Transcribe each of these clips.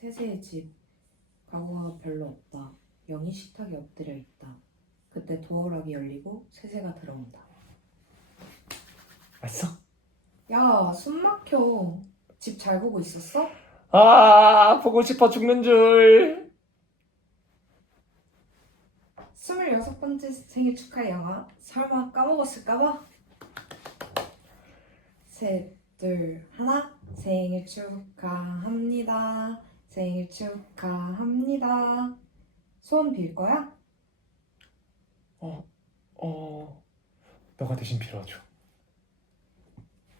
세세의 집. 가구가 별로 없다. 영희 식탁에 엎드려 있다. 그때 도어락이 열리고 세세가 들어온다. 왔어? 야, 숨 막혀. 집 잘 보고 있었어? 아 보고 싶어 죽는 줄. 26번째 생일 축하해, 영아. 설마 까먹었을까봐? 셋, 둘, 하나. 생일 축하합니다. 생일 축하합니다. 소원 빌 거야? 어 너가 대신 빌어줘.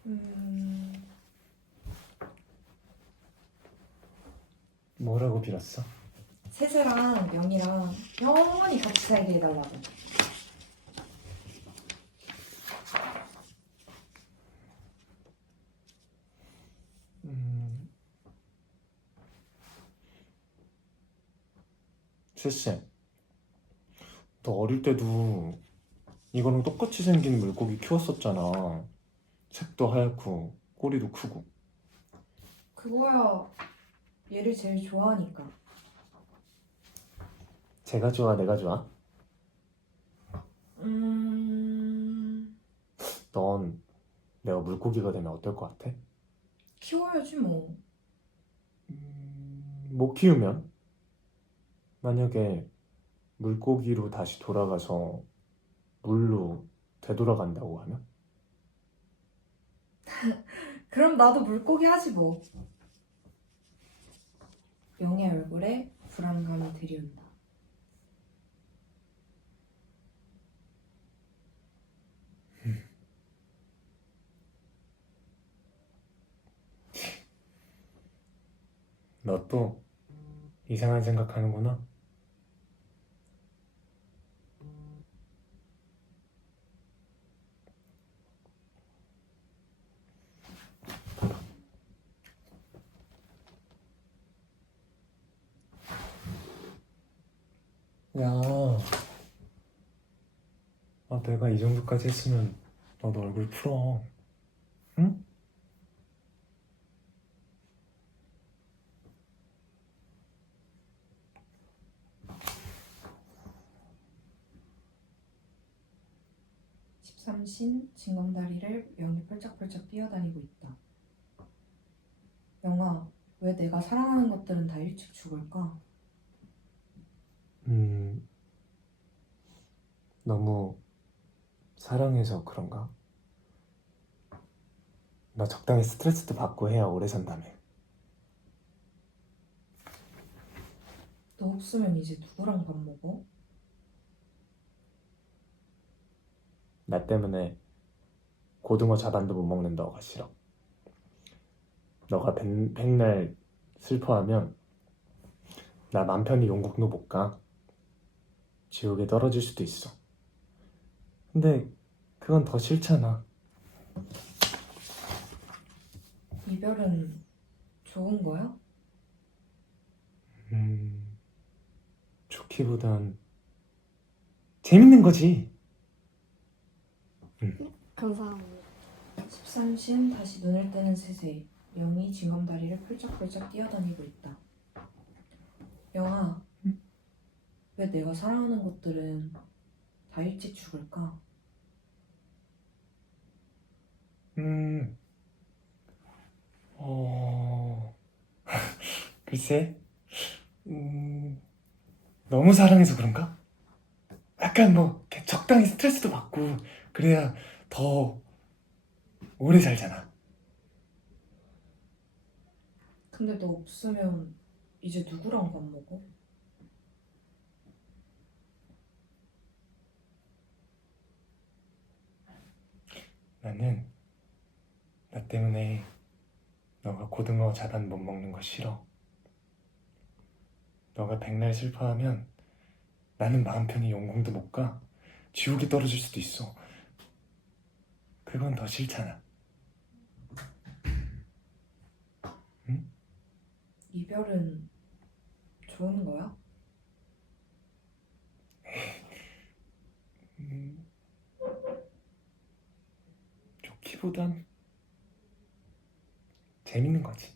음, 뭐라고 빌었어? 세세랑 영이랑 영원히 같이 살게 해달라고. 쎄쎄, 너 어릴 때도 이거랑 똑같이 생긴 물고기 키웠었잖아. 색도 하얗고 꼬리도 크고. 그거야 얘를 제일 좋아하니까. 제가 좋아, 내가 좋아? 음, 넌 내가 물고기가 되면 어떨 것 같아? 키워야지 뭐. 음, 못 키우면? 만약에 물고기로 다시 돌아가서 물로 되돌아간다고 하면? 그럼 나도 물고기 하지 뭐. 영의 얼굴에 불안감이 들이운다. 너 또 이상한 생각하는구나. 야, 아, 내가 이 정도까지 했으면 너도 얼굴 풀어. 응? 십삼신 징검다리를 영이 펄쩍펄쩍 뛰어다니고 있다. 영아, 왜 내가 사랑하는 것들은 다 일찍 죽을까? 음, 너무 사랑해서 그런가? 너 적당히 스트레스도 받고 해야 오래 산다며. 너 없으면 이제 누구랑 밥 먹어? 나 때문에 고등어 자반도 못 먹는 너가 싫어. 너가 백, 백날 슬퍼하면 나 맘 편히 용국도 못 가. 지옥에 떨어질 수도 있어. 근데 그건 더 싫잖아. 이별은 좋은 거야? 음, 좋기보단 재밌는 거지. 감사합니다. 십삼신 다시 눈을 뜨는 세세. 영이 징검다리를 펄쩍펄쩍 뛰어다니고 있다. 영아, 왜 내가 사랑하는 것들은 다 일찍 죽을까? 음, 어, 글쎄, 음, 너무 사랑해서 그런가? 약간 뭐, 이렇게 적당히 스트레스도 받고, 그래야 더 오래 살잖아. 근데 너 없으면 이제 누구랑 밥 먹어? 나는, 나 때문에 너가 고등어 자반 못 먹는 거 싫어. 너가 백날 슬퍼하면 나는 마음 편히 영공도 못 가. 지옥에 떨어질 수도 있어. 그건 더 싫잖아. 이별은 좋은 거야? 좋기보단 재밌는 거지.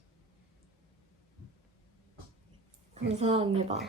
감사합니다.